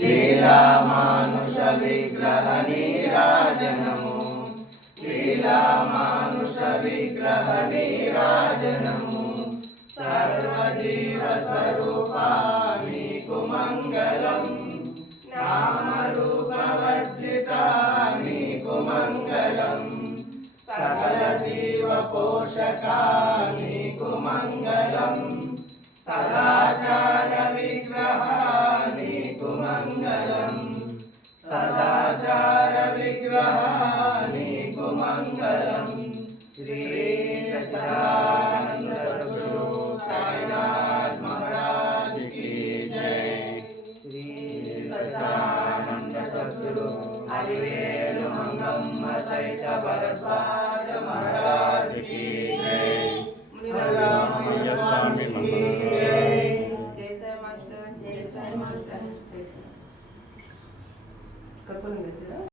लीलामानुष विग्रह नीराजनमु लीलामानुष विग्रह नीराजनमु सर्वजीव स्वरूपानि कुमङ्गलम् नामरूपवर्जितानि कुमङ्गलम् सकल जीव पोषकानि कुमङ्गलम् सदाचार विग्रहानि कुमङ्गलम् सदाचार विग्रहानि कुमङ्गलम् श्री सच्चिदानंद सद्गुरु साईनाथ महाराज की जय। श्री सच्चिदानंद सद्गुरु हरिवेल मंगम सहित भरद्वाज महाराज की जय। स्वामी जय साई मास्टर जय साई मास्टर।